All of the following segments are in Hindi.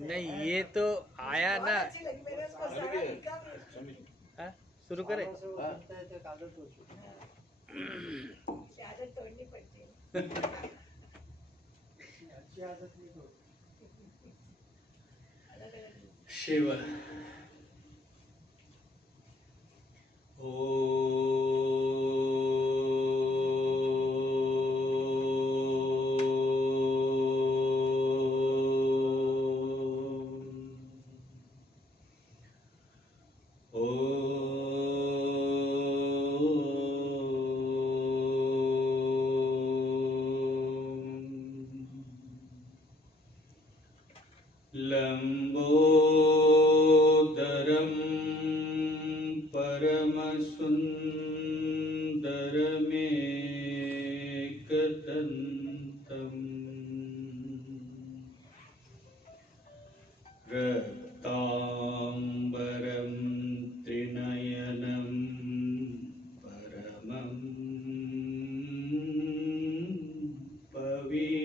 नहीं ये तो आया ना। हाँ, शुरू करें। आदत तोड़नी पड़ती है। शिव लंबोदरम परमसुंदरमेकदंतम रक्तांबरं त्रिनयनं परमं पवित्रम्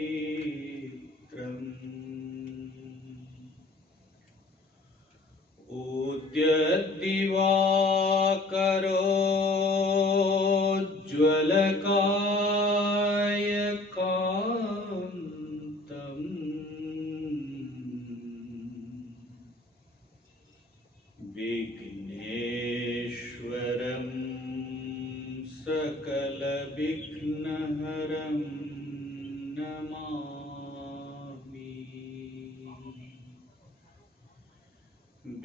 उद्यद्दिवाकरोज्ज्वलकायकान्तम् विघ्नेश्वरं सकलविघ्नहरं नमामि।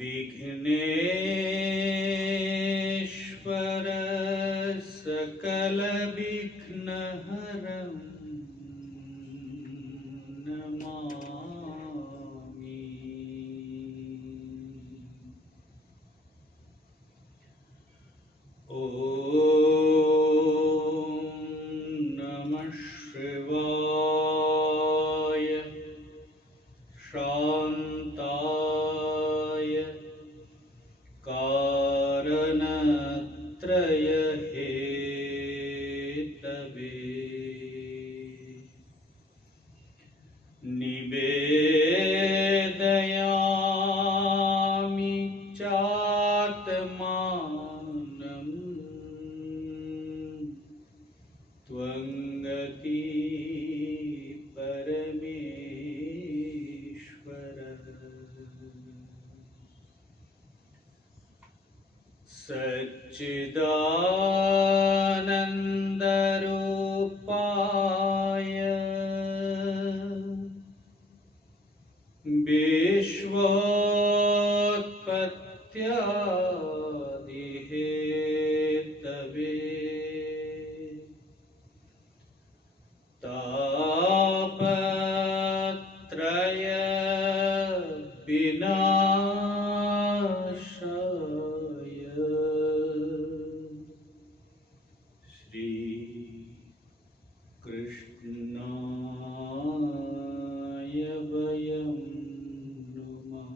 विघ्नेश्वर सकलविघ्नहरं नमामि। ॐ नमः शिवाय शान्ताय कारणत्रयहेतवे निवेदयामि चात्मानं त्वं गति परमेश्वर। सच्चिदानन्दरूपाय विश्वोत्पत्त्यादिहेतवे तापत्रय विनाशाय श्री कृष्णाय वयं नुमः।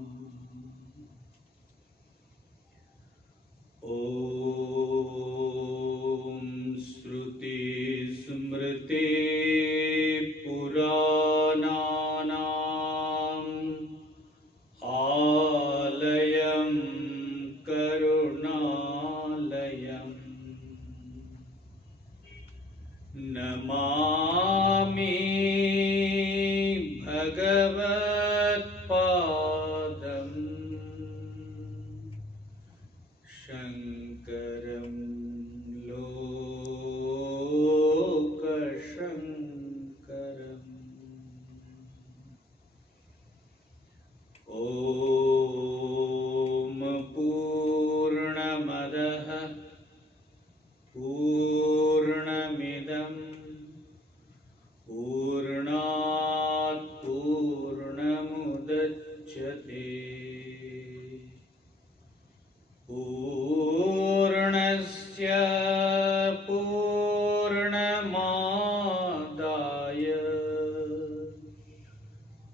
ॐ श्रुतिस्मृतिपुराणानाम् आलयं करुणालयम् नमामि भगवत्पादम् शङ्करं लोकशङ्करम्। ॐ पूर्णमदः पूर्णमिदं पूर्णात् पूर्णमुदच्यते पूर्णस्य पूर्णमादाय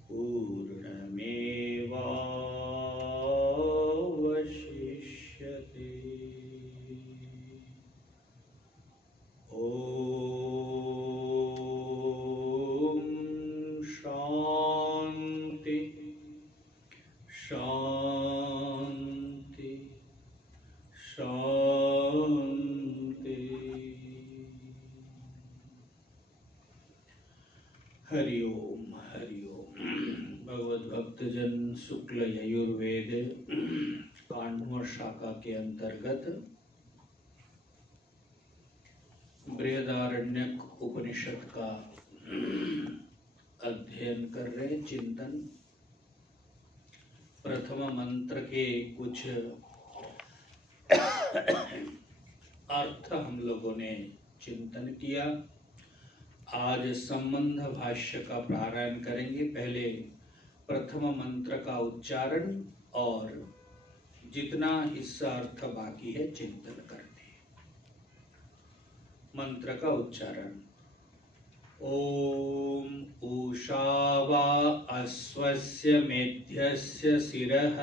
पूर्णमेवावशिष्यते। ॐ शान्ति भक्तजन शुक्ल यजुर्वेद कांडव शाखा के अंतर्गत बृहदारण्यक उपनिषद का अध्ययन कर रहे, चिंतन। प्रथम मंत्र के कुछ अर्थ हम लोगों ने चिंतन किया। आज संबंध भाष्य का प्रारंभ करेंगे। पहले प्रथम मंत्र का उच्चारण और जितना हिस्सा अर्थ बाकी है चिंतन करते हैं। मंत्र का उच्चारण। ओम उषावा अश्वस्य मेध्यस्य शिरः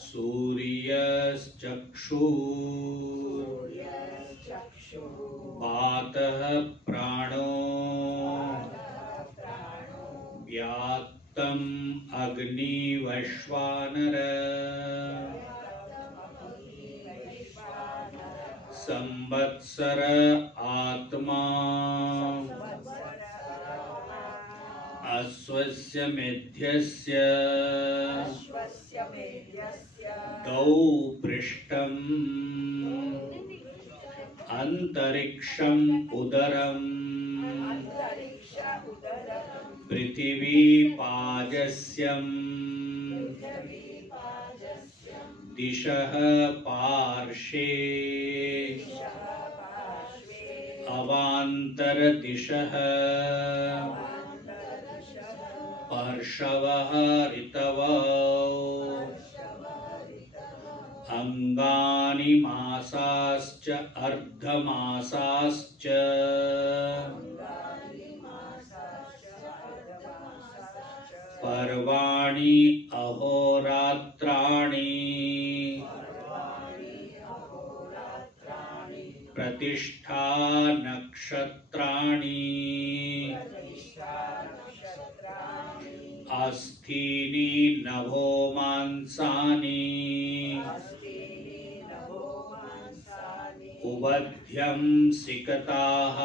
सूर्यश्चक्षुः वातः प्राणो व्यात्तम् अग्निवैश्वानर संवत्सर आत्मा अश्वस्य मेध्यस्य गौ पृष्ठम् अंतरिक्षम् उदरम् पृथिवी पाजस्यम् दिशः पार्श्वे अवान्तर दिशः पार्श्वः ऋतवो अंगानि मासाश्च अर्धमासाश्च पर्वाणि अहोरात्राणि प्रतिष्ठा नक्षत्राणि अस्थीनि नभो मांसानि उबध्यं सिकताः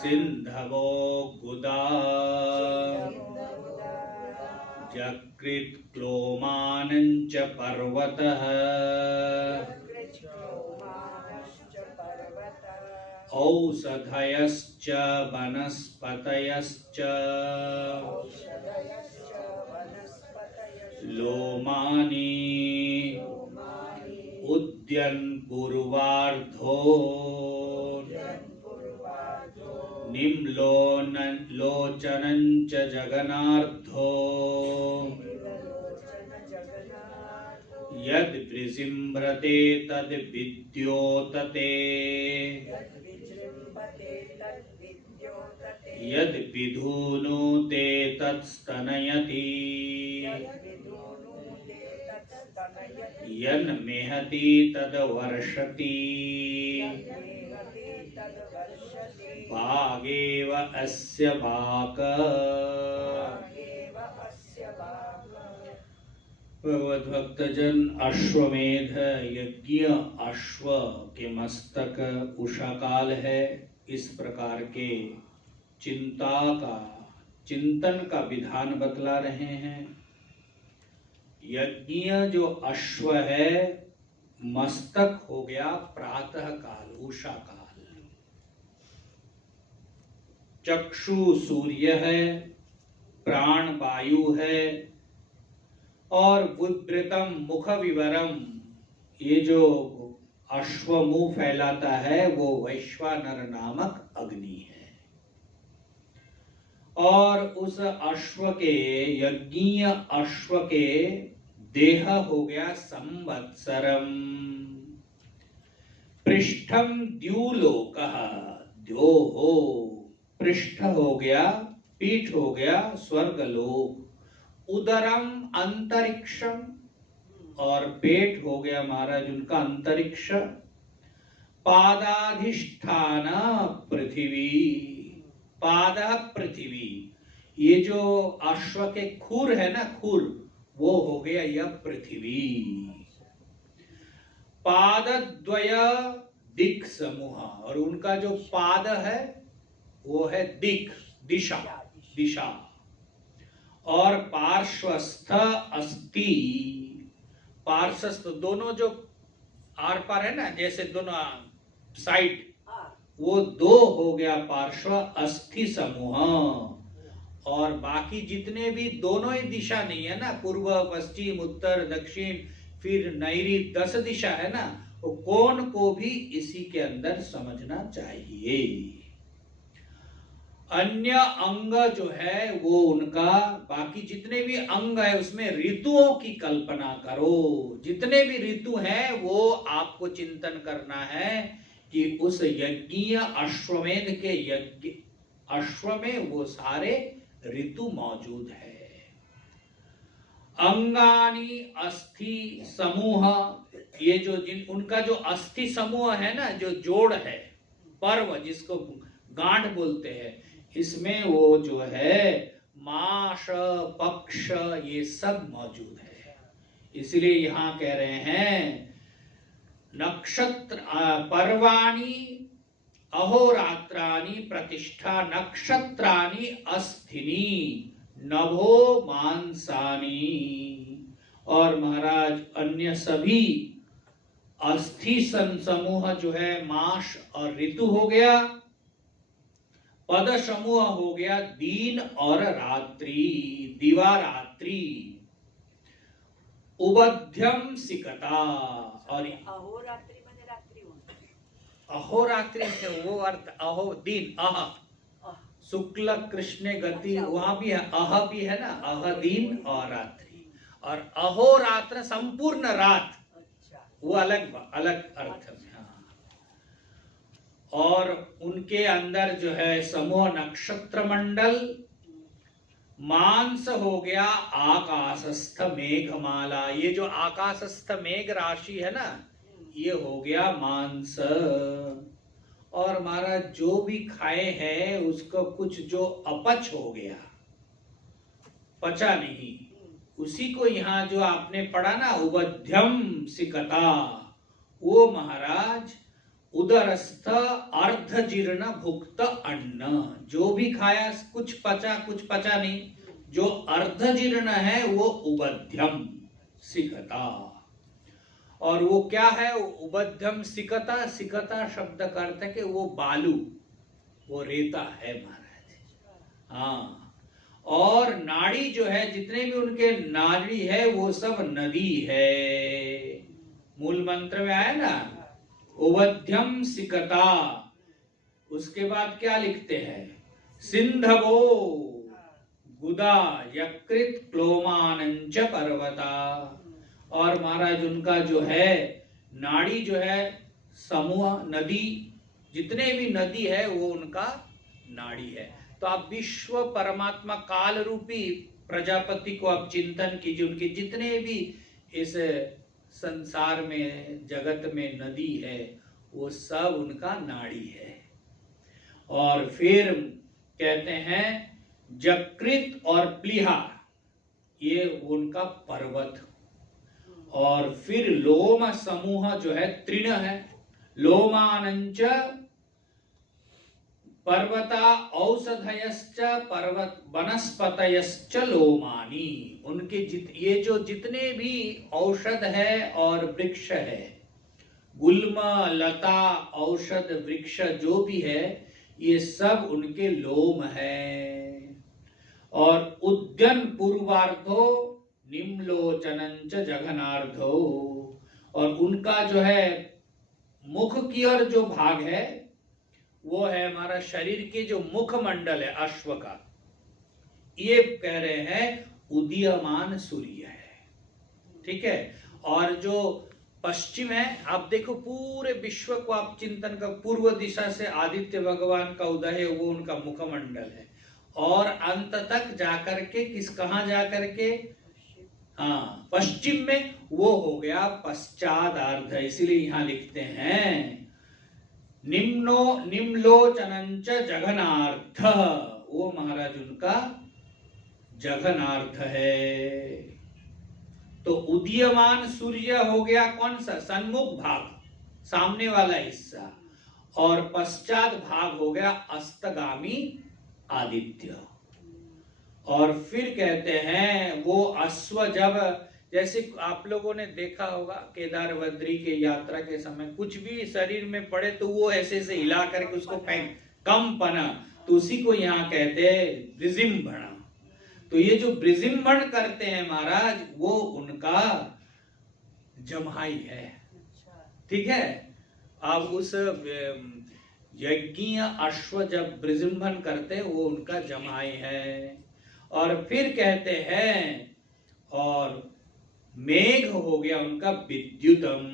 सिन्धवो गुदा जकृत् क्लोमानञ्च पर्वतः औषधयश्च वनस्पतयश्च लोमानि उद्यन् पूर्वार्धो निम्लोचनञ्च जगनार्धो यद् विजिम्रते तद् विद्योतते यद् विधूनुते तत् स्तनयति यन्मेहति तद् वर्षति भागेव अस्य वाक। भगवत भक्तजन, अश्वमेध यज्ञ अश्व के मस्तक उषा काल है। इस प्रकार के चिंतन का विधान बतला रहे हैं। यज्ञ जो अश्व है, मस्तक हो गया प्रातः काल, उषा काल। चक्षु सूर्य है, प्राण वायु है, और बुद्धृतम मुख विवरम, ये जो अश्व मुंह फैलाता है वो वैश्वानर नामक अग्नि है। और उस अश्व के, यज्ञीय अश्व के देह हो गया संवत्सरम, पृष्ठम द्युलोकः, द्योहो पृष्ठ हो गया, पीठ हो गया स्वर्गलोक, उदरम अंतरिक्षम, और पेट हो गया महाराज उनका अंतरिक्ष, पादाधिष्ठान पृथ्वी, पाद पृथ्वी, ये जो अश्व के खुर है ना, खुर, वो हो गया यह पृथ्वी। पादद्वय दिक् समूह, और उनका जो पाद है वो है दिक्, दिशा, दिशा। और पार्श्वस्थ अस्ति, पार्श्वस्थ दोनों जो आर पार है ना, जैसे दोनों साइड, वो दो हो गया पार्श्व अस्थि समूह। और बाकी जितने भी दोनों ही दिशा नहीं है ना, पूर्व पश्चिम उत्तर दक्षिण फिर नैरी 10 दिशा है ना, वो कोण को भी इसी के अंदर समझना चाहिए। अन्य अंग जो है वो उनका, बाकी जितने भी अंग है उसमें ऋतुओं की कल्पना करो। जितने भी ऋतु हैं वो आपको चिंतन करना है कि उस यज्ञीय अश्वमेध के यज्ञ अश्व में वो सारे ऋतु मौजूद है। अंगानी अस्थि समूह, ये जो उनका जो अस्थि समूह है ना, जो जोड़ है, पर्व जिसको गांठ बोलते हैं, इसमें वो जो है मास पक्ष ये सब मौजूद है। इसलिए यहां कह रहे हैं नक्षत्र पर्वाणि अहोरात्राणि प्रतिष्ठा नक्षत्राणि अस्थिनी नभो मांसानी। और महाराज अन्य सभी अस्थि समूह जो है मास और ऋतु हो गया, पद समूह हो गया दिन और रात्रि, दिवा रात्रि, उबध्यम सिकता। और अहोरात्रि माने रात्रि होती है। अहोरात्रि से वो अर्थ अहो दिन, अह शुक्ल कृष्ण गति, वहां भी है अह भी है ना, अह दिन और रात्रि। और अहोरात्र संपूर्ण रात, वो अलग अलग अर्थ में। और उनके अंदर जो है समूह नक्षत्र मंडल, मांस हो गया आकाशस्थ मेघमाला, ये जो आकाशस्थ मेघ राशि है ना, ये हो गया मांस। और महाराज जो भी खाए हैं उसको कुछ जो अपच हो गया, पचा नहीं, उसी को यहाँ जो आपने पढ़ा ना उबध्यम सिकता, वो महाराज उदरस्थ अर्ध जीर्ण भुक्त अन्न, जो भी खाया कुछ पचा कुछ पचा नहीं, जो अर्ध जीर्ण है वो उबध्यम सिकता। और वो क्या है उबध्यम सिकता? सिकता शब्द का अर्थ है कि वो बालू, वो रेता है महाराज। हाँ, और नाड़ी जो है, जितने भी उनके नाड़ी है वो सब नदी है। मूल मंत्र में आया ना उबध्यम सिकता। उसके बाद क्या लिखते हैं? सिंधवो गुदा यकृत क्लोमानंच पर्वता। और महाराज उनका जो है नाड़ी जो है समूह नदी, जितने भी नदी है वो उनका नाड़ी है। तो आप विश्व परमात्मा काल रूपी प्रजापति को आप चिंतन कीजिए, उनके जितने भी इस संसार में जगत में नदी है वो सब उनका नाड़ी है। और फिर कहते हैं जकृत और प्लीहा, ये उनका पर्वत। और फिर लोम समूह जो है तृण है, लोमानंच पर्वता औषधयश्च पर्वत वनस्पतयश्च लोमानी। उनके ये जो जितने भी औषध है और वृक्ष है, गुल्म लता औषध वृक्ष जो भी है, ये सब उनके लोम है। और उद्यन पूर्वार्धो निम्लोचनंच जघनार्धो। और उनका जो है मुख की ओर जो भाग है वो है हमारा शरीर के जो मुख मंडल है अश्व का, ये कह रहे हैं उदीयमान सूर्य है। ठीक है। और जो पश्चिम है, आप देखो पूरे विश्व को आप चिंतन का, पूर्व दिशा से आदित्य भगवान का उदय है, वो उनका मुखमंडल है। और अंत तक जाकर के कहां जाकर के, हाँ, पश्चिम में वो हो गया पश्चादार्ध। इसीलिए यहां लिखते हैं निम्लोचनंच जघनार्थ, वो महाराज उनका जघनार्थ है। तो उदीयमान सूर्य हो गया कौन सा? सन्मुख भाग, सामने वाला हिस्सा, और पश्चात भाग हो गया अस्तगामी आदित्य। और फिर कहते हैं वो अश्व, जब जैसे आप लोगों ने देखा होगा केदार बद्री के यात्रा के समय कुछ भी शरीर में पड़े तो वो ऐसे ऐसे हिला करके उसको फेंक, कंपना, तो उसी को यहाँ कहते हैं ब्रिजिम्भण। तो ये जो ब्रिजिम्भण करते हैं महाराज, वो उनका जम्हाई है। ठीक है, अब उस यज्ञीय अश्व जब ब्रिजिम्भण करते हैं वो उनका जम्हाई है। और फिर कहते हैं, और मेघ हो गया उनका विद्युतम,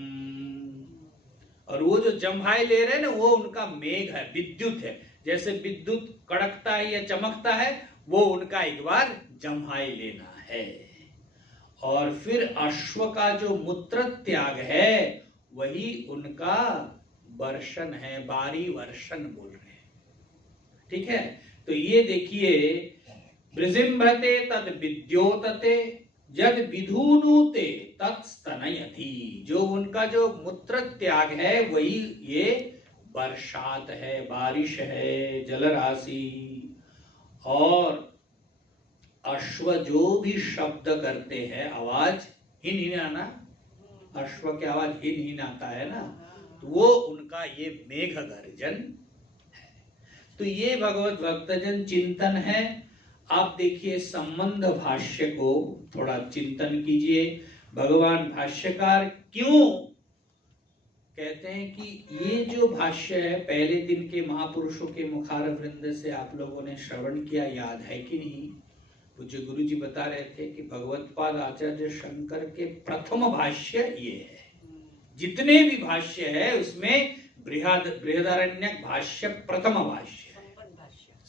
और वो जो जम्हाई ले रहे हैं ना वो उनका मेघ है, विद्युत है। जैसे विद्युत कड़कता है या चमकता है, वो उनका एक बार जम्हाई लेना है। और फिर अश्व का जो मूत्र त्याग है वही उनका वर्षण है, बारी वर्षण बोल रहे हैं। ठीक है, तो ये देखिए, ब्रिजिम्भते तद विद्योतते यद विधुनुते तत्स्तनयति, जो उनका जो मूत्र त्याग है वही ये बरसात है, बारिश है, जलराशि। और अश्व जो भी शब्द करते हैं, आवाज हिन हिन आना, अश्व की आवाज हिन हिन आता है ना, तो वो उनका ये मेघ गर्जन है। तो ये भगवत भक्तजन चिंतन है। आप देखिए संबंध भाष्य को थोड़ा चिंतन कीजिए। भगवान भाष्यकार क्यों कहते हैं कि ये जो भाष्य है पहले दिन के महापुरुषों के मुखार वृंद से आप लोगों ने श्रवण किया, याद है कि नहीं? पूज्य गुरु जी बता रहे थे कि भगवत्पाद आचार्य शंकर के प्रथम भाष्य ये है। जितने भी भाष्य है उसमें बृहदारण्यक भाष्य प्रथम भाष्य,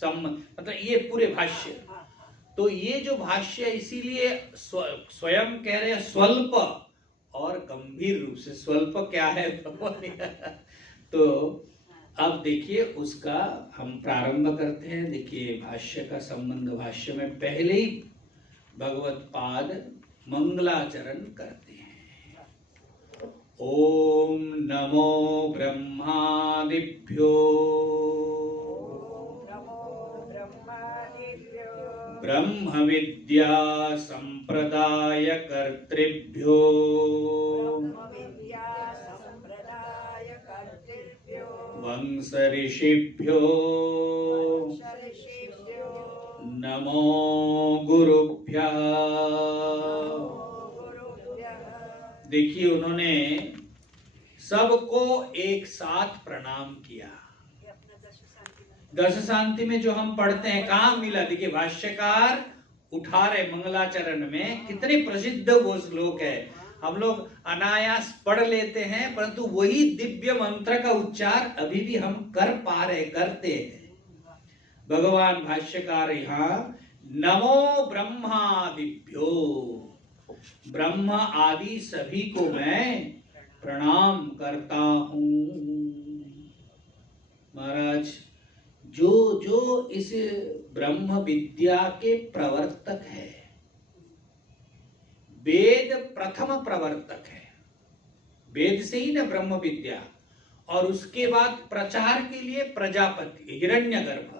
मतलब ये पूरे भाष्य। तो ये जो भाष्य इसीलिए स्वयं कह रहे हैं स्वल्प और गंभीर रूप से। स्वल्प क्या है तो अब देखिए उसका हम प्रारंभ करते हैं। देखिए भाष्य का संबंध, भाष्य में पहले ही भगवत पाद मंगलाचरण करते हैं। ओम नमो ब्रह्मादिभ्यो ब्रह्म विद्या संप्रदाय कर्तृभ्यो वंश ऋषिभ्यो नमो गुरुभ्यः। देखिए उन्होंने सबको एक साथ प्रणाम किया। दश शांति में जो हम पढ़ते हैं कहाँ मिला? देखिए भाष्यकार उठा रहे मंगलाचरण में, कितने प्रसिद्ध वो श्लोक है। हम लोग अनायास पढ़ लेते हैं, परंतु वही दिव्य मंत्र का उच्चार अभी भी हम कर पा रहे, करते हैं। भगवान भाष्यकार यहाँ नमो ब्रह्मादिभ्यो, ब्रह्म आदि सभी को मैं प्रणाम करता हूँ। महाराज जो जो इस ब्रह्म विद्या के प्रवर्तक है, वेद प्रथम प्रवर्तक है, वेद से ही ना ब्रह्म विद्या, और उसके बाद प्रचार के लिए प्रजापति हिरण्यगर्भ।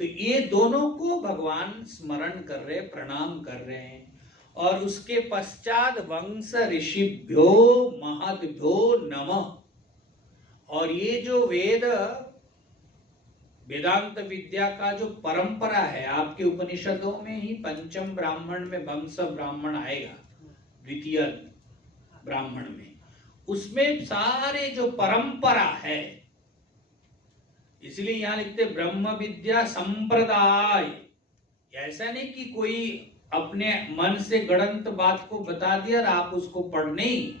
तो ये दोनों को भगवान स्मरण कर रहे, प्रणाम कर रहे हैं। और उसके पश्चात वंश ऋषिभ्यो महद्भ्यो नमः। और ये जो वेदांत विद्या का जो परंपरा है, आपके उपनिषदों में ही पंचम ब्राह्मण में वंश ब्राह्मण आएगा, द्वितीय ब्राह्मण में, उसमें सारे जो परंपरा है, इसलिए यहां लिखते ब्रह्म विद्या संप्रदाय। ऐसा नहीं कि कोई अपने मन से गणंत बात को बता दिया और आप उसको पढ़ नहीं।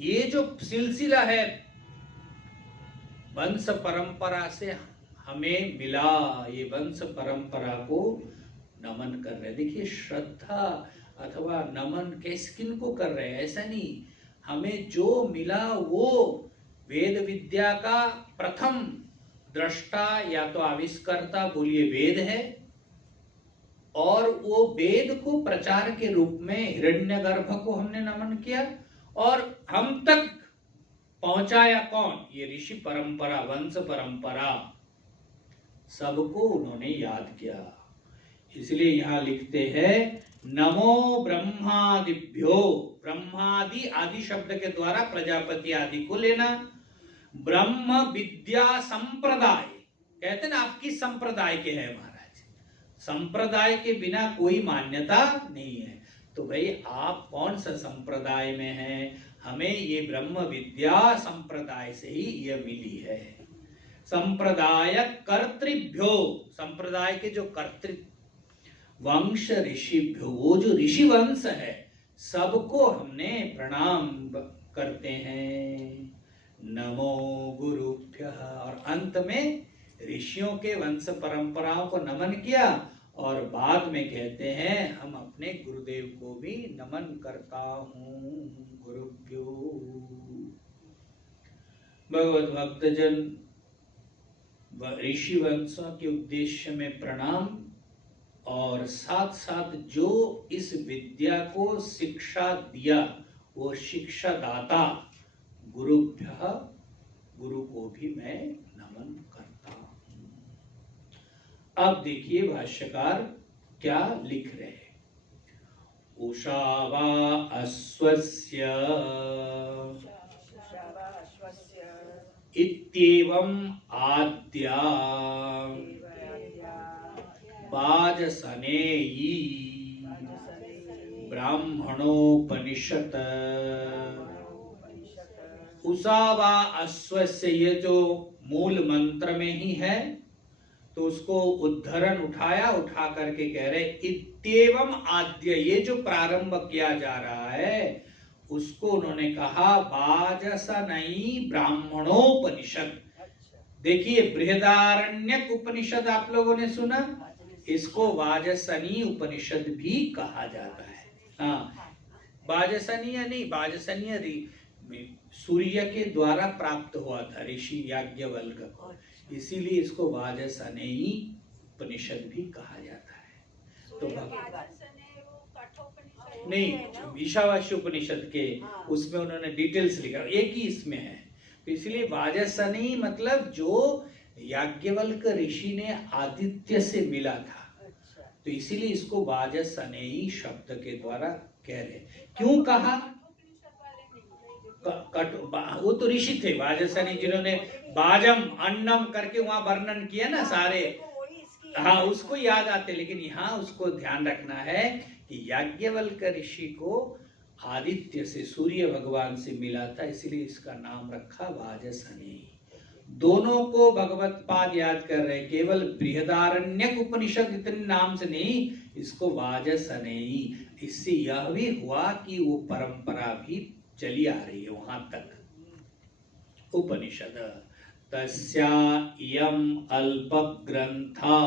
ये जो सिलसिला है वंश परंपरा से हमें मिला, ये वंश परंपरा को नमन कर रहे। देखिए श्रद्धा अथवा नमन किन को कर रहे हैं, ऐसा नहीं। हमें जो मिला वो वेद विद्या का प्रथम दृष्टा या तो आविष्कर्ता बोलिए वेद है, और वो वेद को प्रचार के रूप में हिरण्यगर्भ को हमने नमन किया, और हम तक पहुंचाया कौन? ये ऋषि परंपरा, वंश परंपरा, सबको उन्होंने याद किया। इसलिए यहां लिखते हैं नमो ब्रह्मादिभ्यो, ब्रह्मादि आदि शब्द के द्वारा प्रजापति आदि को लेना, ब्रह्म विद्या संप्रदाय, कहते ना आप किस संप्रदाय के हैं महाराज, संप्रदाय के बिना कोई मान्यता नहीं है। तो भाई आप कौन सा संप्रदाय में हैं? हमें ये ब्रह्म विद्या संप्रदाय से ही ये मिली है। संप्रदाय कर्तृभ्यो, संप्रदाय के जो कर्तृ, वंश ऋषिभ्यो, वो जो ऋषि वंश है सबको हमने प्रणाम करते हैं। नमो गुरुभ्यः, और अंत में ऋषियों के वंश परंपराओं को नमन किया और बाद में कहते हैं हम अपने गुरुदेव को भी नमन करता हूं। गुरुभ्यो। भगवत भक्तजन ऋषि वंशों के उद्देश्य में प्रणाम, और साथ साथ जो इस विद्या को शिक्षा दिया वो शिक्षा दाता गुरुभ्यः, गुरु को भी मैं नमन करता हूं। अब देखिए भाष्यकार क्या लिख रहे हैं। उषावा अश्वस्य इत्येवम् आद्या वाजसनेयी ब्राह्मणोपनिषत्। उषावा अश्वस्य, ये जो मूल मंत्र में ही है, तो उसको उद्धरण उठा करके कह रहे इत्येवम् आद्य, ये जो प्रारंभ किया जा रहा है उसको उन्होंने कहा वाजसनेयी ब्राह्मणोपनिषद। देखिए बृहदारण्यक उपनिषद आप लोगों ने सुना, इसको वाजसनी उपनिषद भी कहा जाता है। हाँ, वाजसनीय नहीं, वाजसनीय सूर्य के द्वारा प्राप्त हुआ था ऋषि याज्ञवल्क्य को, इसीलिए इसको वाजसनेयी उपनिषद भी कहा जाता है। तो नहीं, ईशावास्य उपनिषद के उसमें उन्होंने डिटेल्स लिखा, एक ही इसमें है, तो इसलिए वाजसनेयी मतलब जो याज्ञवल्क्य ऋषि ने आदित्य से मिला था, तो इसीलिए इसको वाजसनेयी शब्द के द्वारा कह रहे। क्यों कहा? वो तो ऋषि थे वाजसनेयी, जिन्होंने बाजम अन्नम करके वहां वर्णन किया ना सारे, हाँ उसको याद आते, लेकिन यहाँ उसको ध्यान रखना है कि याज्ञवल्क्य ऋषि को आदित्य से, सूर्य भगवान से मिला था, इसलिए इसका नाम रखा वाजसनेयी। दोनों को भगवत पाद याद कर रहे, केवल बृहदारण्यक उपनिषद इतने नाम से नहीं, इसको वाजसनेयी। इससे यह भी हुआ कि वो परंपरा भी चली आ रही है वहां तक। उपनिषद तस्या इयम् अल्पग्रंथा,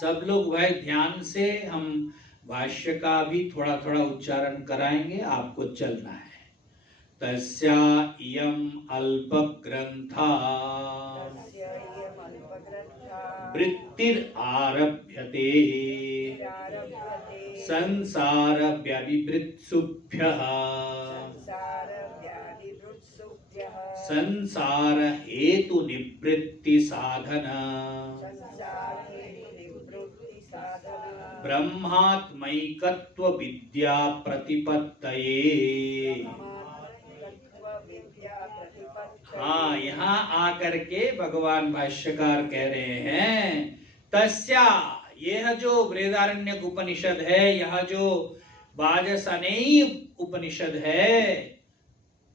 सब लोग भाई ध्यान से, हम भाष्य का भी थोड़ा थोड़ा उच्चारण कराएंगे, आपको चलना है। तस्या इयम् अल्पग्रंथा वृत्तिर आरभ्यते संसार व्यभिवृत्सुभ्यः संसार हेतु निवृत्ति साधन ब्रह्मात्मैकत्व विद्या प्रतिपत्तये। हाँ, यहाँ आकर के भगवान भाष्यकार कह रहे हैं तस्या, यह जो बृहदारण्यक उपनिषद है, यह जो वाजसनेयी उपनिषद है,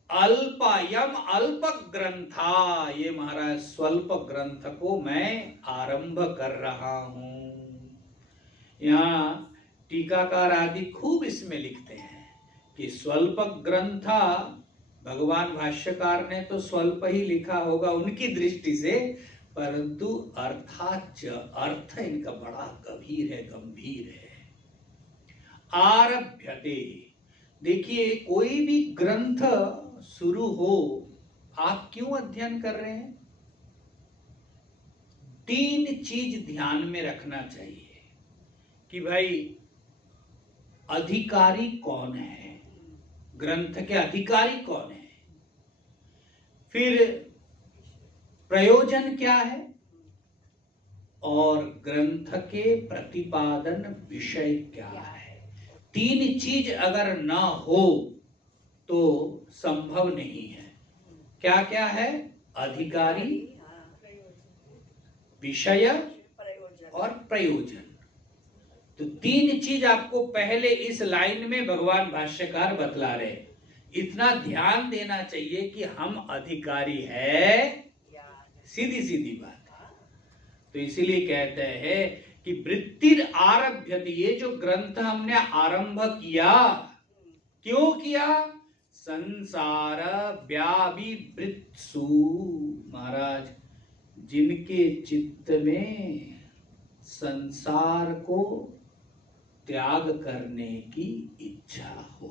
अल्पयम अल्प ग्रंथा, ये महाराज स्वल्प ग्रंथ को मैं आरंभ कर रहा हूं। यहाँ टीकाकार आदि खूब इसमें लिखते हैं कि स्वल्प ग्रंथा, भगवान भाष्यकार ने तो स्वल्प ही लिखा होगा उनकी दृष्टि से, परंतु अर्थाच अर्थ इनका बड़ा गंभीर है। आरभ्यते, देखिए कोई भी ग्रंथ शुरू हो, आप क्यों अध्ययन कर रहे हैं? 3 चीज ध्यान में रखना चाहिए कि भाई अधिकारी कौन है, ग्रंथ के अधिकारी कौन है, फिर प्रयोजन क्या है, और ग्रंथ के प्रतिपादन विषय क्या है। तीन चीज अगर ना हो तो संभव नहीं है। क्या क्या है? अधिकारी, विषय और प्रयोजन। तो तीन चीज आपको पहले इस लाइन में भगवान भाष्यकार बतला रहे। इतना ध्यान देना चाहिए कि हम अधिकारी है, सीधी सीधी बात है। तो इसीलिए कहते हैं कि वृत्तिर आरभ्यते, ये जो ग्रंथ हमने आरंभ किया, क्यों किया? संसार व्याविवृत्सु, महाराज जिनके चित्त में संसार को त्याग करने की इच्छा हो।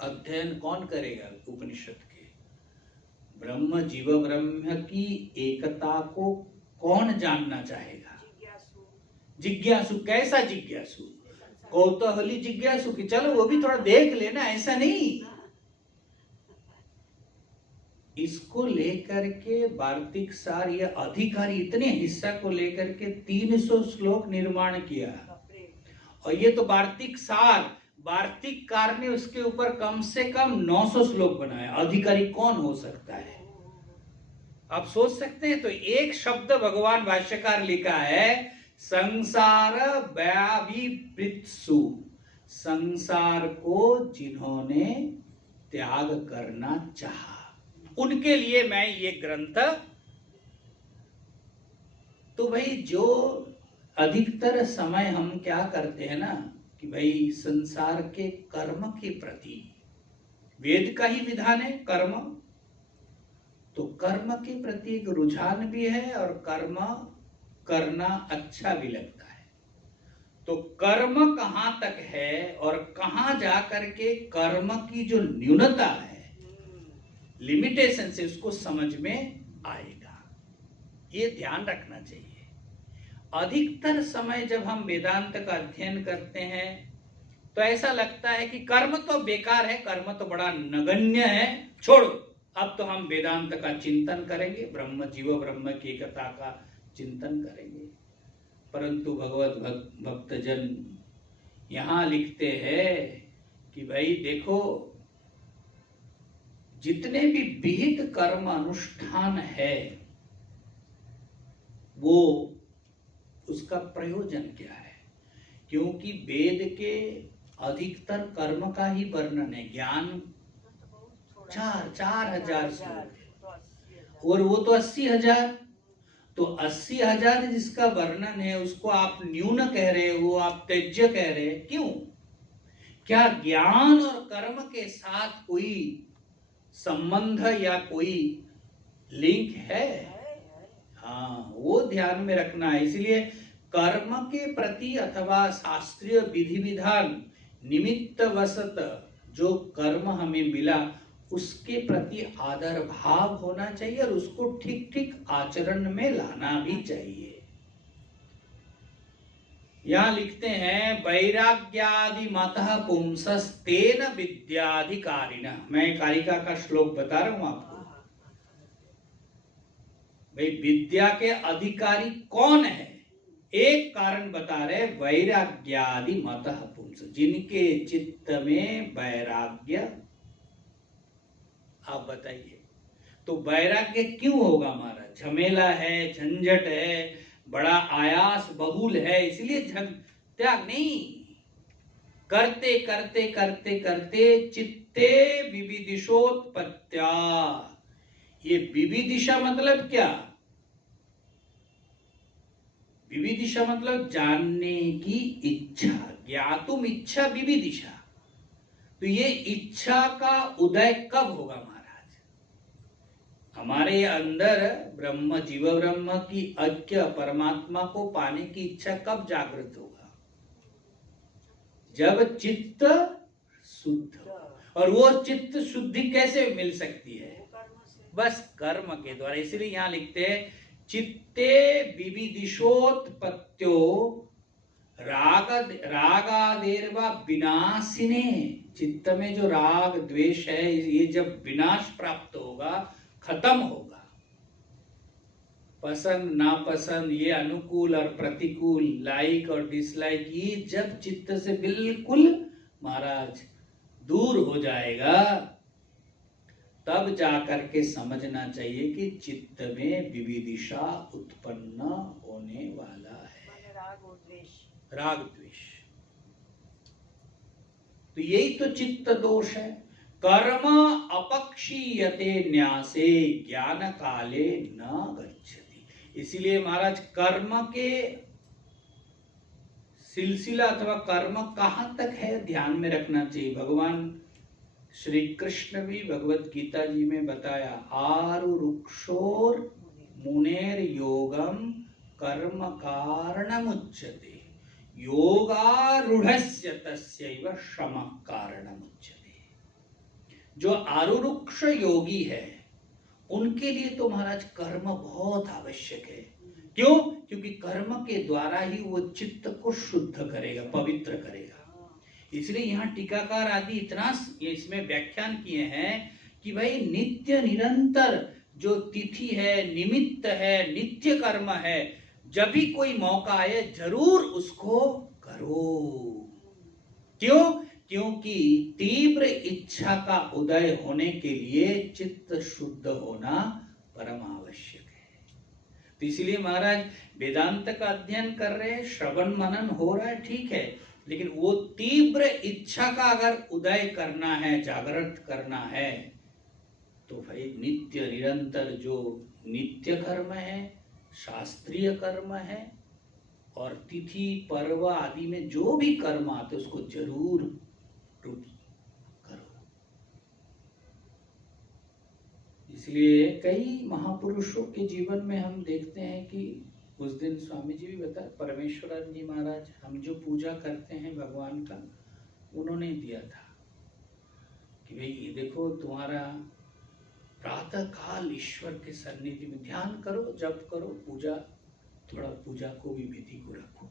अध्ययन कौन करेगा उपनिषद के? ब्रह्म जीव ब्रह्म की एकता को कौन जानना चाहेगा? जिज्ञासु। कैसा जिज्ञासु? कौतूहली जिज्ञासु कि चलो वो भी थोड़ा देख लेना, ऐसा नहीं। इसको लेकर के वार्तिक सार, ये अधिकारी इतने हिस्सा को लेकर के 300 श्लोक निर्माण किया। और ये तो वार्तिक सार, वार्तिककार ने उसके ऊपर कम से कम 900 श्लोक बनाया। अधिकारी कौन हो सकता है? आप सोच सकते हैं। तो एक शब्द भगवान भाष्यकार लिखा है, संसार व्याविवृत्सु, संसार को जिन्होंने त्याग करना चाहा, उनके लिए मैं ये ग्रंथ। तो भाई जो अधिकतर समय हम क्या करते हैं ना, कि भाई संसार के कर्म के प्रति, वेद का ही विधान है कर्म, तो कर्म के प्रति एक रुझान भी है और कर्म करना अच्छा भी लगता है। तो कर्म कहां तक है और कहां जाकर के कर्म की जो न्यूनता है, लिमिटेशन से उसको समझ में आएगा। ये ध्यान रखना चाहिए। अधिकतर समय जब हम वेदांत का अध्ययन करते हैं तो ऐसा लगता है कि कर्म तो बेकार है, कर्म तो बड़ा नगण्य है, छोड़ो, अब तो हम वेदांत का चिंतन करेंगे, ब्रह्म जीव ब्रह्म की एकता का चिंतन करेंगे। परंतु भगवत भक्तजन यहां लिखते हैं कि भाई देखो, जितने भी विहित कर्म अनुष्ठान है वो उसका प्रयोजन क्या है? क्योंकि वेद के अधिकतर कर्म का ही वर्णन है। ज्ञान 4,000 श्लोक और वो तो 80,000। तो 80,000 जिसका वर्णन है उसको आप न्यून कह रहे हो, आप त्याज्य कह रहे हैं, क्यों? क्या ज्ञान और कर्म के साथ कोई संबंध या कोई लिंक है? हाँ, वो ध्यान में रखना है। इसलिए कर्म के प्रति अथवा शास्त्रीय विधि विधान निमित्त वसत जो कर्म हमें मिला उसके प्रति आदर भाव होना चाहिए और उसको ठीक ठीक आचरण में लाना भी चाहिए। यहां लिखते हैं, वैराग्यादि मतः पुंसस्तेन विद्याधिकारिणः। मैं कारिका का श्लोक बता रहा हूं आपको। भाई विद्या के अधिकारी कौन है? एक कारण बता रहे, वैराग्यादि मतः पुंस, जिनके चित्त में वैराग्य। आप बताइए, तो वैराग्य क्यों होगा महाराज? झमेला है, झंझट है, बड़ा आयास बहुल है, इसलिए त्याग नहीं। करते करते करते करते चित्ते विविदिशोत्पत्त्या। ये विविदिशा मतलब क्या? विविदिशा मतलब जानने की इच्छा, ज्ञातुम इच्छा विविदिशा। तो ये इच्छा का उदय कब होगा महाराज? हमारे अंदर ब्रह्म जीव ब्रह्म की ऐक्य परमात्मा को पाने की इच्छा कब जागृत होगा? जब चित्त शुद्ध। और वो चित्त शुद्धि कैसे मिल सकती है? बस कर्म के द्वारा। इसलिए यहां लिखते हैं, चित्ते विविदिशोत्पत्त्यो रागादेर्वा विनाशिने, चित्त में जो राग द्वेष है ये जब विनाश प्राप्त होगा, खत्म होगा, पसंद नापसंद, ये अनुकूल और प्रतिकूल, लाइक और डिसलाइक, ये जब चित्त से बिल्कुल महाराज दूर हो जाएगा, तब जाकर के समझना चाहिए कि चित्त में विविदिशा उत्पन्न होने वाला है, राग और द्वेष, राग द्वेष। तो यही तो चित्त दोष है। कर्म अपक्षीयते न्यासे ज्ञान काले न गच्छति। इसीलिए महाराज कर्म के सिलसिला अथवा कर्म कहां तक है ध्यान में रखना चाहिए। भगवान श्री कृष्ण भी भगवत गीता जी में बताया, आरुरुक्षोर मुनेर योगम कर्म कारणमुच्यते, योगारूढ़स्य तस्यैव श्रमः कारणमुच्यते। जो आरुरुक्ष योगी है उनके लिए तो महाराज कर्म बहुत आवश्यक है। क्यों? क्योंकि कर्म के द्वारा ही वो चित्त को शुद्ध करेगा, पवित्र करेगा। इसलिए यहाँ टीकाकार आदि इतना इसमें व्याख्यान किए हैं कि भाई नित्य निरंतर जो तिथि है, निमित्त है, नित्य कर्म है, जब भी कोई मौका आए जरूर उसको करो। क्यों? क्योंकि तीव्र इच्छा का उदय होने के लिए चित्त शुद्ध होना परम आवश्यक है। तो इसलिए महाराज वेदांत का अध्ययन कर रहे हैं, श्रवण मनन हो रहा है, ठीक है, लेकिन वो तीव्र इच्छा का अगर उदय करना है, जागृत करना है, तो भाई नित्य निरंतर जो नित्य कर्म है, शास्त्रीय कर्म है, और तिथि पर्व आदि में जो भी कर्म आते उसको जरूर रूप करो। इसलिए कई महापुरुषों के जीवन में हम देखते हैं कि उस दिन स्वामी जी भी बताए, परमेश्वरन जी महाराज, हम जो पूजा करते हैं भगवान का, उन्होंने दिया था कि भाई ये देखो तुम्हारा प्रातः काल ईश्वर के सन्निधि में ध्यान करो, जप करो, पूजा, थोड़ा पूजा को भी विधि को रखो,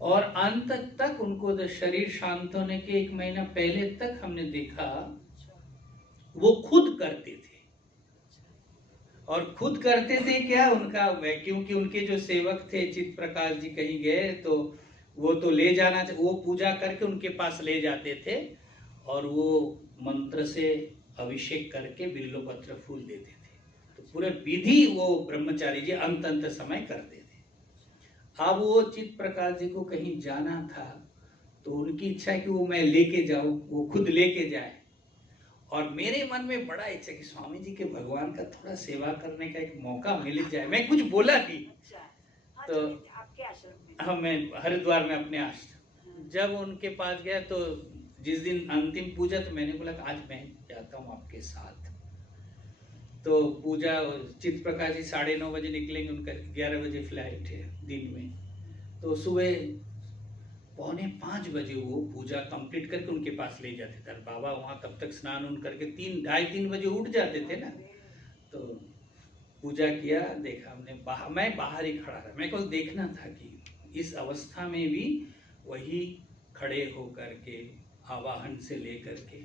और अंत तक उनको शरीर शांत होने के 1 महीना पहले तक हमने देखा वो खुद करते थे। और खुद करते थे क्या, उनका क्योंकि उनके जो सेवक थे चित्त प्रकाश जी कहीं गए तो वो तो ले जाना, वो पूजा करके उनके पास ले जाते थे और वो मंत्र से अभिषेक करके बिल्वपत्र फूल देते थे। तो पूरे विधि वो ब्रह्मचारी जी अंत समय करते थे। अब वो चित्त प्रकाश जी को कहीं जाना था तो उनकी इच्छा है कि वो मैं लेके जाऊं, वो खुद लेके जाए, और मेरे मन में बड़ा इच्छा कि स्वामी जी के भगवान का थोड़ा सेवा करने का एक मौका मिल जाए। मैं कुछ बोला नहीं। तो आपके आश्रम में, हाँ, मैं हरिद्वार में अपने आश्रम जब उनके पास गया तो जिस दिन अंतिम पूजा, तो मैंने बोला आज मैं जाता हूँ आपके साथ। तो पूजा चित्त प्रकाश जी 9:30 बजे निकलेंगे, उनका 11 बजे फ्लाइट है दिन में। तो सुबह 4:45 बजे वो पूजा कंप्लीट करके उनके पास ले जाते थे। बाबा वहाँ तब तक स्नान उन करके 2:30-3 बजे उठ जाते थे ना। तो पूजा किया, देखा हमने, मैं बाहर ही खड़ा था। मैं को देखना था कि इस अवस्था में भी वही खड़े होकर के आवाहन से लेकर के,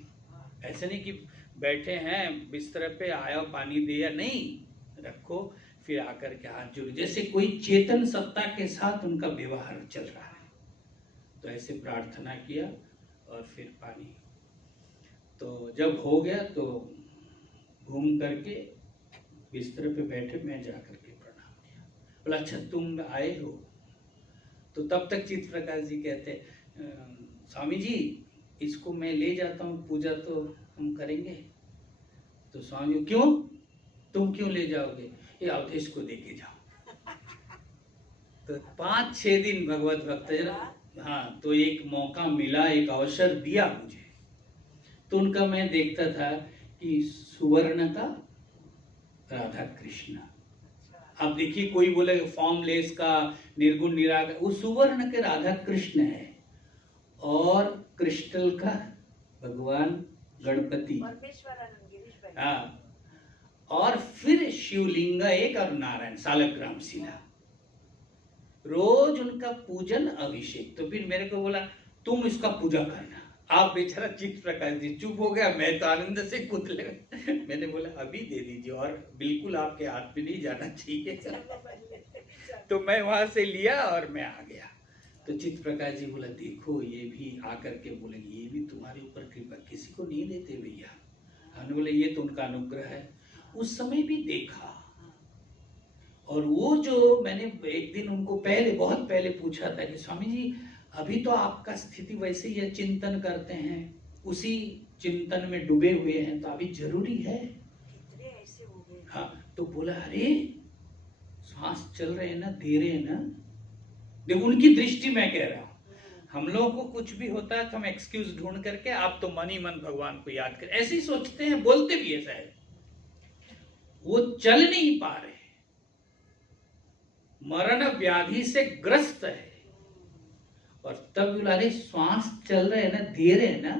ऐसे नहीं कि बैठे हैं बिस्तर पे, आया पानी दिया, नहीं, रखो, फिर आकर के हाथ जोड़, जैसे कोई चेतन सत्ता के साथ उनका व्यवहार चल रहा है। तो ऐसे प्रार्थना किया और फिर पानी। तो जब हो गया तो घूम करके बिस्तर पे बैठे, मैं जाकर के प्रणाम किया। बोला अच्छा तुम आए हो? तो तब तक चित्त प्रकाश जी कहते, स्वामी जी इसको मैं ले जाता हूँ, पूजा तो हम करेंगे। तो स्वामी, क्यों, तुम क्यों ले जाओगे? ये अवधेश को देके जाओ। तो 5-6 दिन भगवत भक्त, हाँ, तो एक मौका मिला, एक अवसर दिया मुझे। तो उनका मैं देखता था कि सुवर्ण का राधा कृष्ण। अब देखिए कोई बोले फॉर्मलेस का, निर्गुण निराकार, वो सुवर्ण के राधा कृष्ण है, और क्रिस्टल का भगवान गणपति, हाँ, और फिर शिवलिंग एक और नारायण सालग्राम शिला। रोज उनका पूजन अभिषेक। तो फिर मेरे को बोला तुम इसका पूजा करना। आप बेचारा चित्त प्रकाश जी चुप हो गया, मैं तो आनंद से कूद लगा। मैंने बोला अभी दे दीजिए और बिल्कुल आपके हाथ में नहीं जाना चाहिए। तो मैं वहां से लिया और मैं आ गया। तो चित्त प्रकाश जी बोला देखो ये भी आकर के बोलेंगे ये भी तुम्हारे ऊपर कृपा, किसी को नहीं देते भैया। हमने बोले ये तो उनका अनुग्रह है। उस समय भी देखा। और वो जो मैंने एक दिन उनको पहले बहुत पहले पूछा था कि स्वामी जी अभी तो आपका स्थिति वैसे ही है, चिंतन करते हैं, उसी चिंतन में डूबे हुए हैं, तो अभी जरूरी है। कितने ऐसे हो गए। हाँ, तो बोला अरे सांस चल रहे हैं ना, दे रहे हैं ना। देखो उनकी दृष्टि में कह रहा हूं, हम लोगों को कुछ भी होता है तो हम एक्सक्यूज ढूंढ करके आप तो मन ही मन भगवान को याद कर ऐसे ही सोचते हैं, बोलते भी ऐसा है। वो चल नहीं पा रहे, मरण व्याधि से ग्रस्त है, और तब बोला अरे श्वास चल रहे हैं ना, दे रहे हैं ना,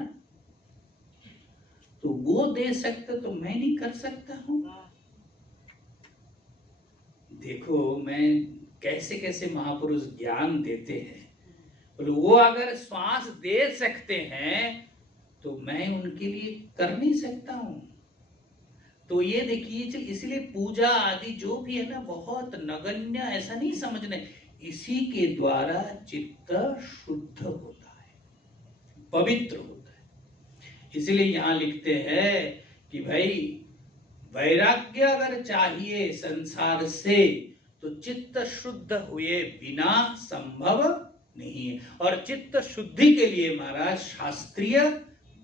तो वो दे सकते तो मैं नहीं कर सकता हूं। देखो मैं कैसे कैसे महापुरुष ज्ञान देते हैं। बोले वो अगर श्वास दे सकते हैं तो मैं उनके लिए कर नहीं सकता हूं। तो ये देखिए इसलिए पूजा आदि जो भी है ना बहुत नगण्य ऐसा नहीं समझने, इसी के द्वारा चित्त शुद्ध होता है, पवित्र होता है। इसलिए यहां लिखते हैं कि भाई वैराग्य अगर चाहिए संसार से तो चित्त शुद्ध हुए बिना संभव नहीं है। और चित्त शुद्धि के लिए महाराज शास्त्रीय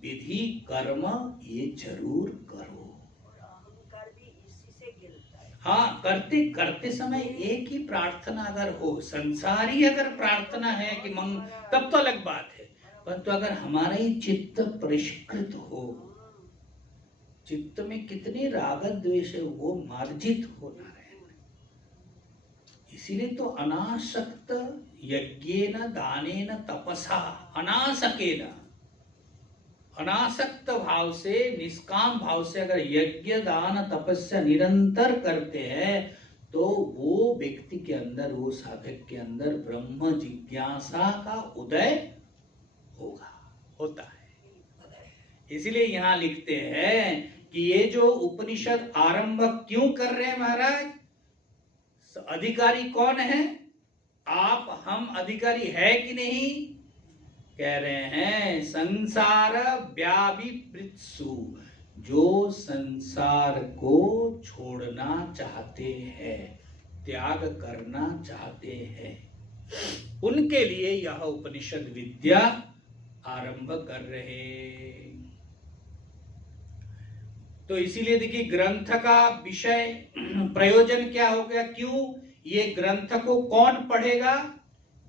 विधि कर्म ये जरूर करो। हाँ, करते करते समय एक ही प्रार्थना अगर हो, संसारी अगर प्रार्थना है कि मंग, तब तो अलग बात है। परंतु अगर हमारा ही चित्त परिष्कृत हो, चित्त में कितने राग द्वेष है वो मार्जित होना है। इसीलिए तो अनासक्त यज्ञेन दानेन तपसा, अनासकेन, अनासक्त भाव से, निष्काम भाव से अगर यज्ञ दान तपस्या निरंतर करते हैं तो वो व्यक्ति के अंदर, वो साधक के अंदर ब्रह्म जिज्ञासा का उदय होगा, होता है। इसलिए यहां लिखते हैं कि ये जो उपनिषद आरंभ क्यों कर रहे हैं महाराज, अधिकारी कौन है, आप हम अधिकारी है कि नहीं, कह रहे हैं संसार व्याविपृत्सु, जो संसार को छोड़ना चाहते हैं, त्याग करना चाहते हैं, उनके लिए यह उपनिषद विद्या आरंभ कर रहे। तो इसीलिए देखिए ग्रंथ का विषय प्रयोजन क्या हो गया, क्यों ये ग्रंथ को कौन पढ़ेगा,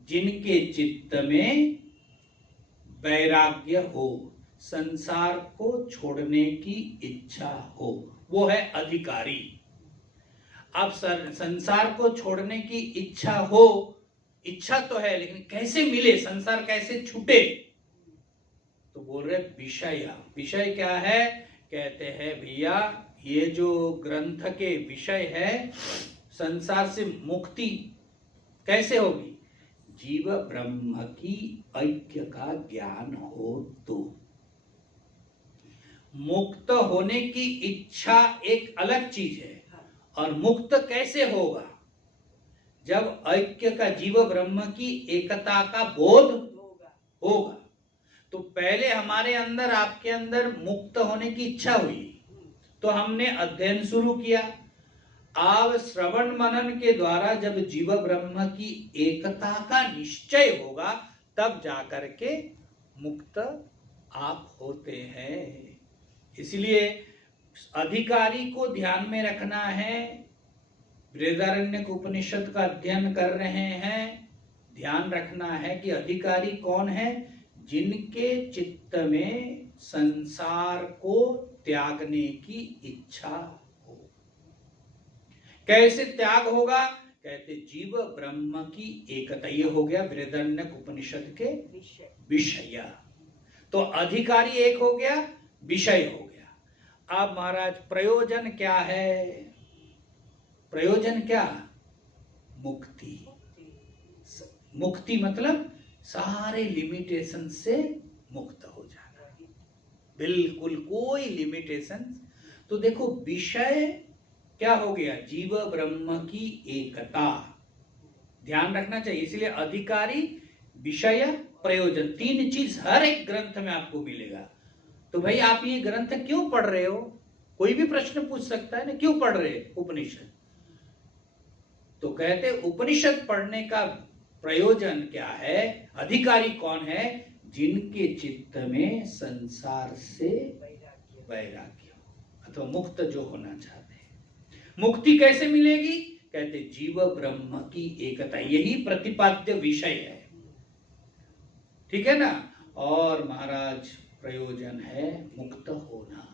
जिनके चित्त में वैराग्य हो, संसार को छोड़ने की इच्छा हो, वो है अधिकारी। अब संसार को छोड़ने की इच्छा हो, इच्छा तो है लेकिन कैसे मिले, संसार कैसे छूटे, तो बोल रहे विषय। विषय क्या है, कहते हैं भैया ये जो ग्रंथ के विषय है, संसार से मुक्ति कैसे होगी, जीव ब्रह्म की ऐक्य का ज्ञान हो तो। मुक्त होने की इच्छा एक अलग चीज है, और मुक्त कैसे होगा, जब ऐक्य का, जीव ब्रह्म की एकता का बोध होगा। तो पहले हमारे अंदर, आपके अंदर मुक्त होने की इच्छा हुई तो हमने अध्ययन शुरू किया। अब श्रवण मनन के द्वारा जब जीव ब्रह्म की एकता का निश्चय होगा तब जाकर के मुक्त आप होते हैं। इसलिए अधिकारी को ध्यान में रखना है। बृहदारण्यक उपनिषद का अध्ययन कर रहे हैं, ध्यान रखना है कि अधिकारी कौन है, जिनके चित्त में संसार को त्यागने की इच्छा हो। कैसे त्याग होगा, कहते जीव ब्रह्म की एकता, ये हो गया बृहदारण्यक उपनिषद के विषय। तो अधिकारी एक हो गया, विषय हो गया। अब महाराज प्रयोजन क्या है, प्रयोजन क्या, मुक्ति, मुक्ति मतलब सारे लिमिटेशन से मुक्त हो जाना, बिल्कुल कोई लिमिटेशन। तो देखो विषय क्या हो गया, जीव ब्रह्म की एकता, ध्यान रखना चाहिए। इसलिए अधिकारी, विषय, प्रयोजन, तीन चीज हर एक ग्रंथ में आपको मिलेगा। तो भाई आप ये ग्रंथ क्यों पढ़ रहे हो, कोई भी प्रश्न पूछ सकता है ना, क्यों पढ़ रहे उपनिषद? तो कहते उपनिषद पढ़ने का प्रयोजन क्या है, अधिकारी कौन है, जिनके चित्त में संसार से वैराग्य हो अथवा मुक्त जो होना चाहते हैं। मुक्ति कैसे मिलेगी, कहते जीव ब्रह्म की एकता, यही प्रतिपाद्य विषय है, ठीक है ना। और महाराज प्रयोजन है मुक्त होना,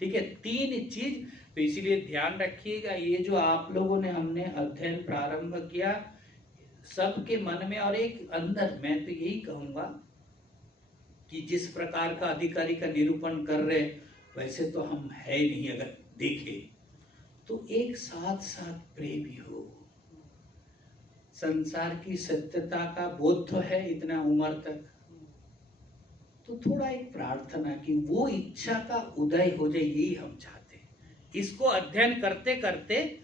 ठीक है, तीन चीज। तो इसीलिए ध्यान रखिएगा, ये जो आप लोगों ने हमने अध्ययन प्रारंभ किया सबके मन में, और एक अंदर मैं तो यही कहूंगा कि जिस प्रकार का अधिकारी का निरूपण कर रहे, वैसे तो हम है नहीं, अगर देखे तो एक साथ साथ प्रेम भी हो, संसार की सत्यता का बोध तो है इतना उम्र तक, तो थोड़ा एक प्रार्थना कि वो इच्छा का उदय हो जाए, यही हम चाहते हैं। इसको अध्ययन करते करते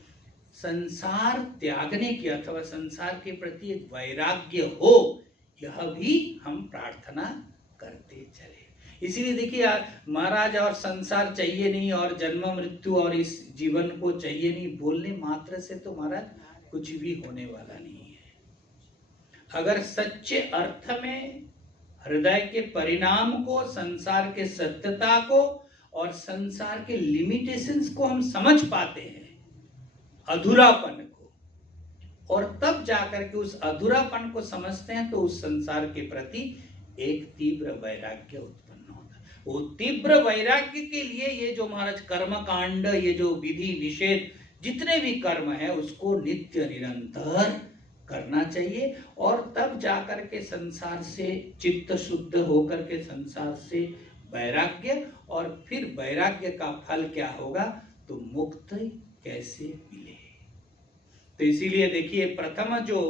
संसार त्यागने की अथवा संसार के प्रति एक वैराग्य हो, यह भी हम प्रार्थना करते चले। इसीलिए देखिए महाराज, और संसार चाहिए नहीं, और जन्म मृत्यु और इस जीवन को चाहिए नहीं, बोलने मात्र से तो महाराज कुछ भी होने वाला नहीं है। अगर सच्चे अर्थ में हृदय के परिणाम को, संसार के सत्यता को और संसार के लिमिटेशंस को हम समझ पाते हैं, अधूरापन को, और तब जाकर के उस अधूरापन को समझते हैं, तो उस संसार के प्रति एक तीव्र वैराग्य उत्पन्न होता है। वो तीव्र वैराग्य के लिए ये जो महाराज कर्म कांड, ये जो विधि निषेध जितने भी कर्म है, उसको नित्य निरंतर करना चाहिए, और तब जाकर के संसार से चित्त शुद्ध होकर के संसार से वैराग्य, और फिर वैराग्य का फल क्या होगा, तो मुक्ति कैसे मिले। तो इसीलिए देखिए प्रथम जो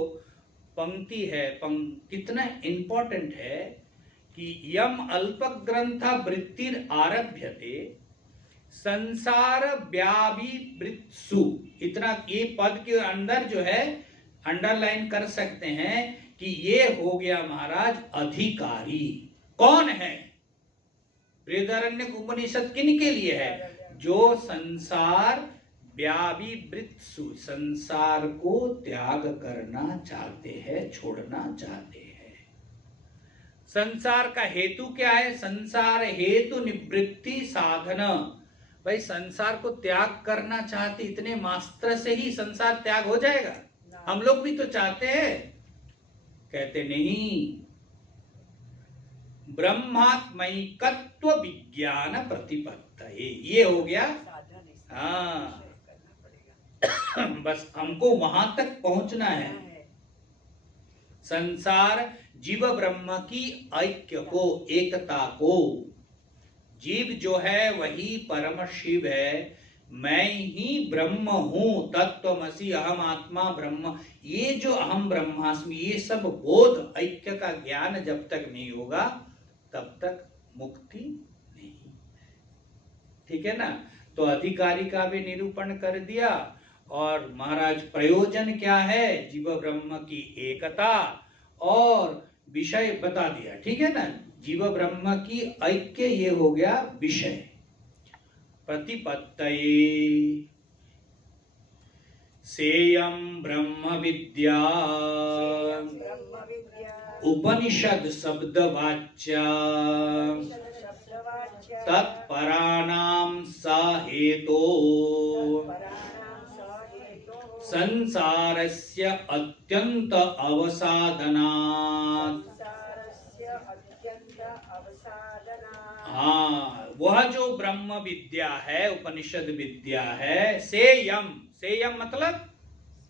पंक्ति है, कितना इंपॉर्टेंट है कि यम अल्प ग्रंथ वृत्तिर आरभ्यते संसार व्याभिवृत्सु, इतना ये पद के अंदर जो है अंडरलाइन कर सकते हैं कि ये हो गया महाराज अधिकारी। कौन है, बृहदारण्यक उपनिषद किन के लिए है, जो संसार व्याभिवृत्सु, संसार को त्याग करना चाहते हैं, छोड़ना चाहते हैं। संसार का हेतु क्या है, संसार हेतु निवृत्ति साधन। भाई संसार को त्याग करना चाहते, इतने मात्र से ही संसार त्याग हो जाएगा? हम लोग भी तो चाहते हैं, कहते नहीं। ब्रह्मात्मैकत्व विज्ञान प्रतिपत्तये, ये हो गया। हाँ बस हमको वहां तक पहुंचना है। संसार जीव ब्रह्म की ऐक्य को, एकता को, जीव जो है वही परम शिव है, मैं ही ब्रह्म हूं, तत्त्वमसि अहम आत्मा ब्रह्म, ये जो अहम ब्रह्मास्मि, ये सब बोध, ऐक्य का ज्ञान जब तक नहीं होगा तब तक मुक्ति नहीं, ठीक है ना। तो अधिकारी का भी निरूपण कर दिया, और महाराज प्रयोजन क्या है, जीव ब्रह्म की एकता, और विषय बता दिया, ठीक है ना। जीव ब्रह्म की ऐक्य, ये हो गया विषय। प्रतिपत्तये सेयं ब्रह्म विद्या उपनिषद शब्दवाच्या तत्पराणां स हेतो संसारस्य अत्यंत अवसादनात्। हाँ, वह जो ब्रह्म विद्या है, उपनिषद विद्या है, सेयम, सेयम मतलब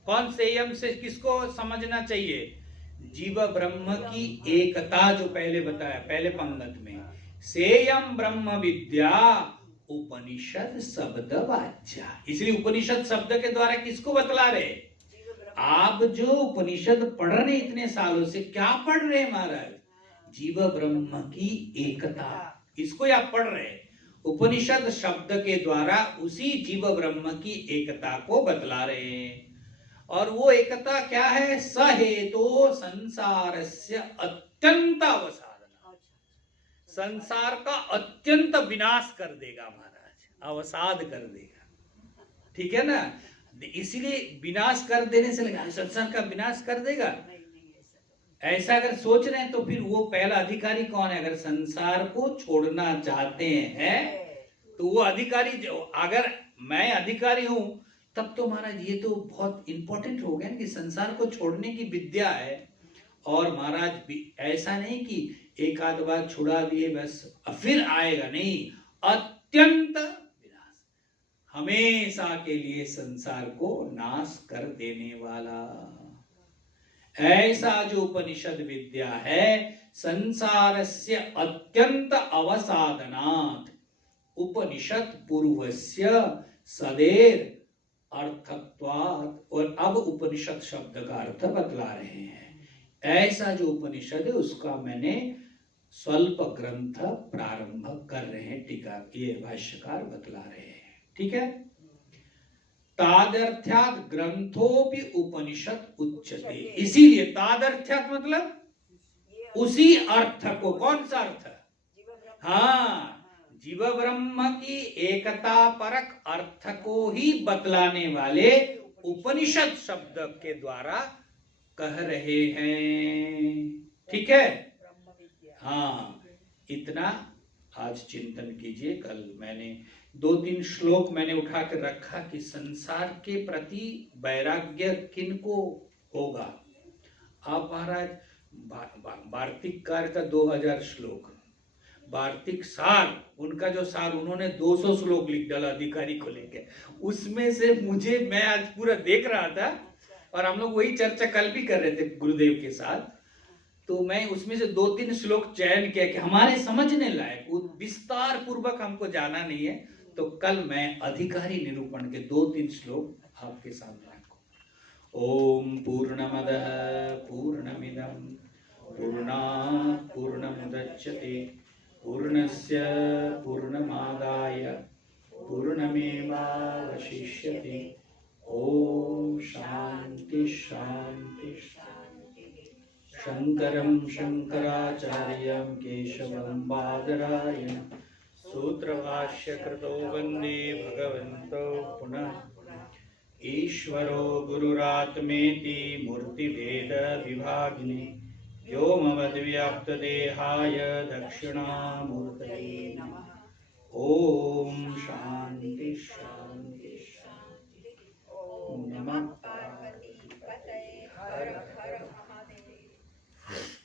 कौन, सेयम से किसको समझना चाहिए, जीव ब्रह्म की एकता, जो पहले बताया पहले पंगत में, सेयम ब्रह्म विद्या उपनिषद शब्द वाच्या। इसलिए उपनिषद शब्द के द्वारा किसको बतला रहे, आप जो उपनिषद पढ़ रहे इतने सालों से, क्या पढ़ रहे हैं महाराज? जीव ब्रह्म की एकता, इसको आप पढ़ रहे हैं। उपनिषद शब्द के द्वारा उसी जीव ब्रह्म की एकता को बतला रहे हैं। और वो एकता क्या है? सहेतो संसारस्य अत्यंत अवसादना, संसार का अत्यंत विनाश कर देगा महाराज, अवसाद कर देगा। ठीक है ना? इसीलिए विनाश कर देने से लगा संसार का विनाश कर देगा, ऐसा अगर सोच रहे हैं तो फिर वो पहला अधिकारी कौन है? अगर संसार को छोड़ना चाहते हैं तो वो अधिकारी, अगर मैं अधिकारी हूं तब तो महाराज ये तो बहुत इंपॉर्टेंट हो गया कि संसार को छोड़ने की विद्या है। और महाराज ऐसा नहीं कि एक आध बार छुड़ा दिए बस फिर आएगा, नहीं, अत्यंत विनाश, हमेशा के लिए संसार को नाश कर देने वाला ऐसा जो उपनिषद विद्या है, संसारस्य अत्यंत अवसादनात् उपनिषद पूर्वस्य सदैर अर्थत्वात्। और अब उपनिषद शब्द का अर्थ बतला रहे हैं। ऐसा जो उपनिषद है उसका मैंने स्वल्प ग्रंथ प्रारंभ कर रहे हैं, टीका ये भाष्यकार बतला रहे हैं। ठीक है? तादर्थ्यात् ग्रंथोपि उपनिषद उच्यते। इसीलिए तादर्थ्यात् मतलब उसी अर्थ को, कौन सा अर्थ? हाँ, जीव ब्रह्म की एकता परक अर्थ को ही बतलाने वाले उपनिषद शब्द के द्वारा कह रहे हैं। ठीक है? हाँ, इतना आज चिंतन कीजिए। कल मैंने 2-3 श्लोक मैंने उठा कर रखा कि संसार के प्रति वैराग्य किनको होगा। आप महाराज वार्तिक कार का 2000 श्लोक, वार्तिक सार, उनका जो सार उन्होंने 200 श्लोक लिख डाला अधिकारी को लेके। उसमें से मुझे, मैं आज पूरा देख रहा था और हम लोग वही चर्चा कल भी कर रहे थे गुरुदेव के साथ, तो मैं उसमें से 2-3 श्लोक चयन किया कि हमारे समझने लायक, विस्तार पूर्वक हमको जाना नहीं है, तो कल मैं अधिकारी निरूपण के 2-3 श्लोक आपके सामने रखूं। ओम पूर्णमदः पूर्णमिदं पूर्णात् पूर्णमुदच्यते पूर्णस्य पूर्णमादाय पूर्णमेवावशिष्यते। ओम शांति शांति शांति। शंकरं शंकराचार्यं केशवं बादरायणं सूत्रभाष्यकृतो वन्दे भगवन्तो पुनः। ईश्वरो गुरुरात्मेति मूर्तिभेद विभागिने व्योमवद्व्याप्तदेहाय दक्षिणामूर्तये नमः। ओम शांति शांति।